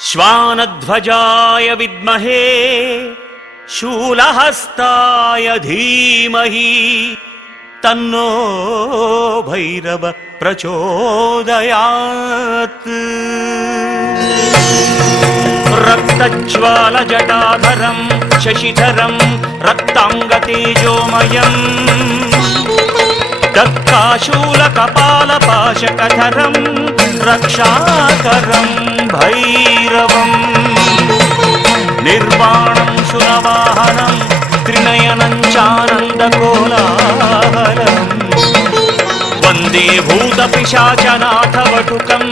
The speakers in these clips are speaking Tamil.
श्वानध्वजाय विद्महे शूलहस्ताय धीमहि तन्नो भैरव प्रचोदयात्। रक्तज्वालजटाधरं शशिधरं रक्ताङ्गतेजोमयम् दत्ताशूलकपालपाशकधरं रक्षाकरं भैरवम् निर्वाणं सुरवाहनं त्रिनयनं चानन्दकोलाहलम् वन्दे भूतपिशाचनाथवटुकं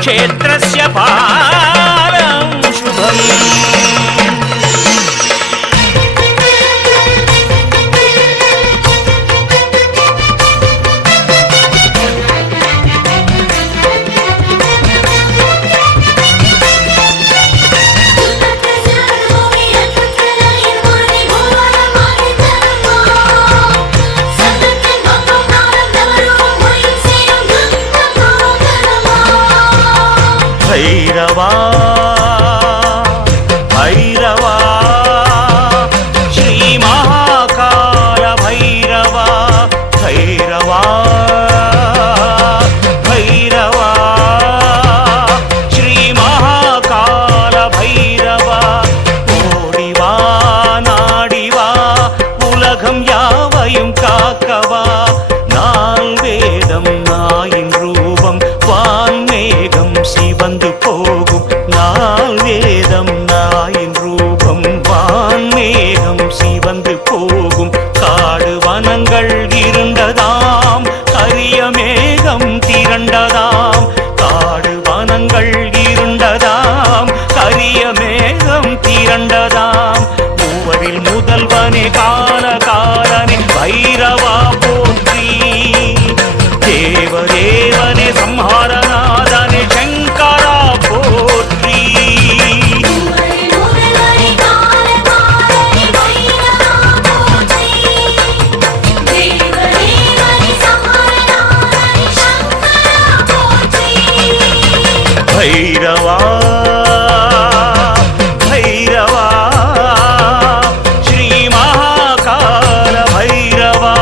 क्षेत्रस्य पालं शुभम्। भैरवा भैरवा श्री महाकाल भैरवा भैरवा भैरवा श्री महाकाल भैरवा ओडिवा नाडिवा उलगम यावयुम काकवा नाल वेदम नायिन रूपम वान्मेघम சிவந்து போகும் நாள் வேதம் நாயின் ரூபம் வான்மேகம் சிவந்து போகும் காடு வனங்கள் இருண்டதாம் கரிய மேகம் திரண்டதாம் காடு வனங்கள் இருண்டதாம் கரிய மேகம் திரண்டதாம் மூவரில் முதல்வனே காலகாலனே பைரவா போற்றி தேவதேவனே சம்ஹாரநாதனே शंकरा पोत्री। भैरवा भैरवा श्री महाकाल भैरवा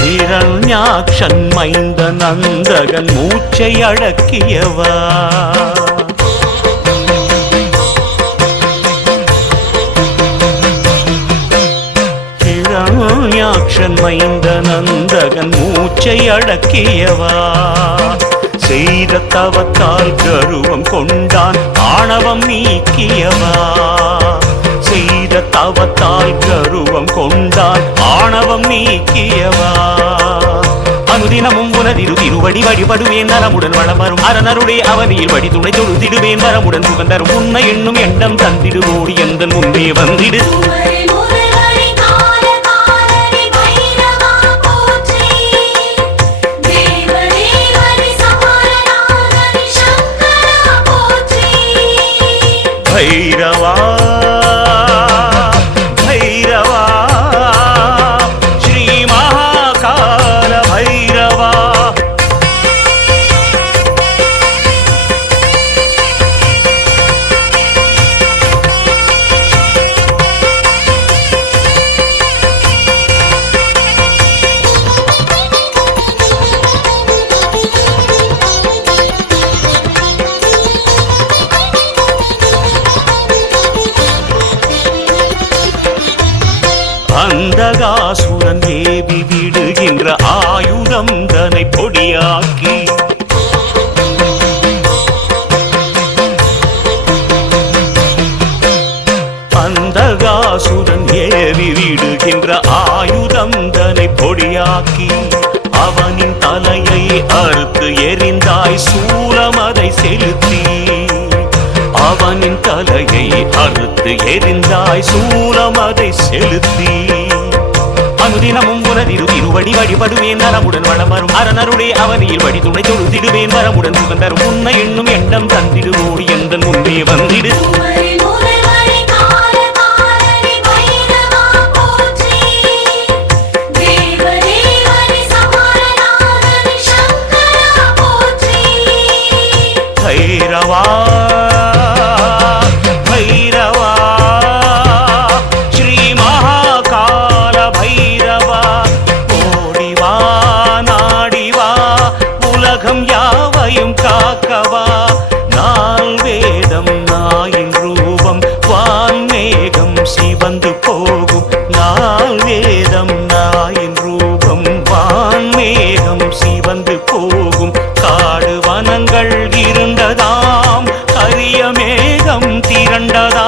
हिरण्याक्षन मैंदन अन्दगन मूச்சை அடக்கியவா हिरण्याक्षन मैंदन अन्दगन மூச்சை அடக்கியவா செய்த தவத்தால் கருவம் கொண்டான் ஆணவம் நீக்கியவா செய்த தவத்தால் கருவம் கொண்டான் ஆணவம் நீக்கியவா அனுதினமும் உனதிரு திருவடி வழிபடுவேன் நலமுடன் வளம் வரும் அரணருடைய அவனியில் வழி துணை தொழுதிடுவேன் வரமுடன் சுகந்தரும் உன்னை எண்ணும் எண்ணம் தந்திடுவோடி எந்த முன்பே வந்திடு भैरवा भैरवा श्री महाकाल भैरवा அந்தகாசுரன் ஏவி விடுகின்ற ஆயுதம் தன்னை பொடியாக்கி பகாசுரன் ஏவி விடுகின்ற ஆயுதம் தன்னை பொடியாக்கி அவனின் தலையை அறுத்து எறிந்தாய் சூலம் அதை செலுத்தி அவனின் தலையை அறுத்து எறிந்தாய் சூலம் அதை செலுத்தி அனுதினமும் உனதிரு திருவடி வழிபடுவேன் நலமுடன் வளமரும் அரணருடைய அவனியில் வழி துணை தொழுதிடுவேன் வரமுடன் சுகந்தரும் உன்னை எண்ணும் எண்ணம் தந்திடுவோடி எந்த முன்பே வந்திடு பைரவா பைரவா ஸ்ரீ மகாகால பைரவா ஓடிவா நாடிவா உலகம் யாவையும் காக்கவா நால் வேதம் நாயின் ரூபம் வான்மேகம் சிவந்து போகும் நால் வேதம் நாயின் ரூபம் வான்மேகம் சிவந்து போகும் காடு வனங்கள் இருண்டதாம் கரிய மேகம் திரண்டதாம்